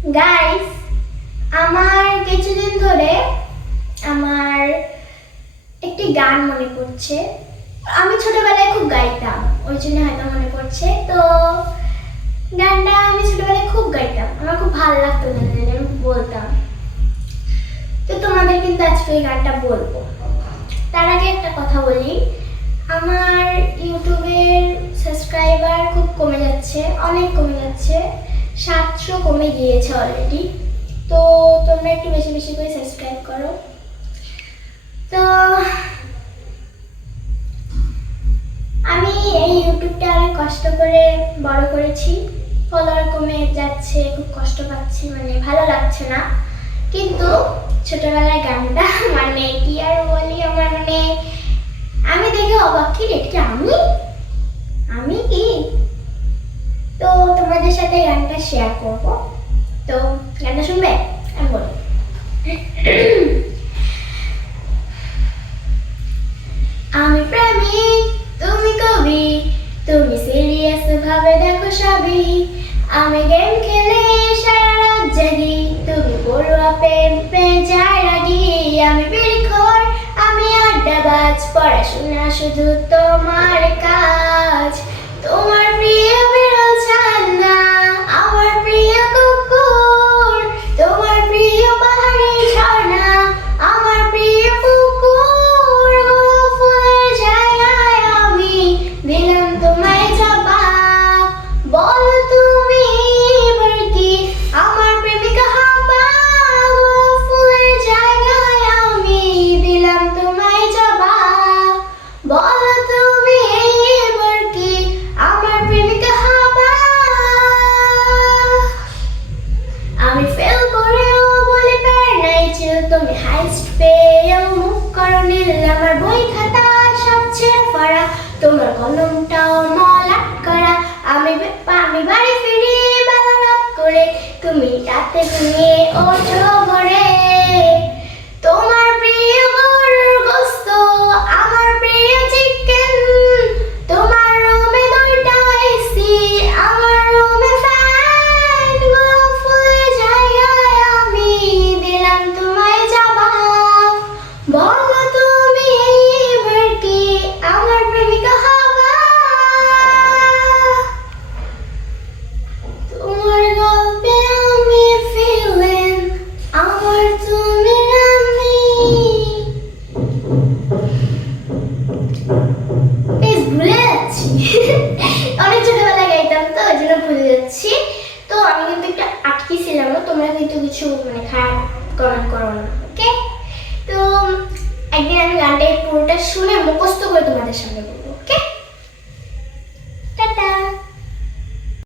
Guys আমার কিছুদিন ধরে আমার একটি গান মনে পড়ছে। আমি ছোটবেলায় খুব গাইতাম, ওই জন্য হয়তো মনে পড়ছে। তো গানটা আমি ছোটবেলায় খুব গাইতাম, আমার খুব ভালো লাগতো গানটা, আমি বলতাম। তো তোমাদের কিন্তু আজকে ওই গানটা বলব। তার আগে একটা কথা বলি, আমার ইউটিউবের সাবস্ক্রাইবার খুব কমে যাচ্ছে, অনেক কমে যাচ্ছে। সাতশো কমে গিয়েছে অলরেডি তো তোমরা একটু বেশি বেশি করে সাবস্ক্রাইব করো। তো আমি এই ইউটিউবটা অনেক কষ্ট করে বড় করেছি। ফলোয়ার কমে যাচ্ছে, খুব কষ্ট পাচ্ছি মানে ভালো লাগছে না। কিন্তু ছোটবেলায় গানটা মানে কি আর বলি, আমার মানে আমি দেখে অবাক, কি এটা আমি কি তো তোমাদের সাথে গানটা শেয়ার করব। তো গানটা শুনবে? আমি বলি আমি প্রেমিক তুমি কবি, তুমি সিরিয়াস ভাবে দেখো সবই। আমি গেম খেলে সারা রাত জাগি, তুমি পড়ুয়া প্রেম প্রেম যায় রাগি। আমি বিড়িখোর আমি আড্ডাবাজ পড়াশোনা শুধু তোমার আমি ফেল করেও বলে যে তুমি হাইস্ট পেয়েও মুখ করো নীল আমার বই খাতা সব ছেড়ে পড়া তোমার কলমটাও মলাট করা। আমি আমি বাড়ি ফিরি বেলা রাত করে, তুমি রাতে ঘুমিয়ে ওঠো ভরে যাচ্ছি। অনেক ছোটবেলায় গাইতাম তো, ওই জন্য ভুলে যাচ্ছি। তো আমি কিন্তু একটু আটকেছিলাম না, তোমরা কিন্তু কিছু মানে খারাপ কমেন্ট করো না ওকে তো একদিন আমি গানটা পুরোটা শুনে মুখস্থ করে তোমাদের সামনে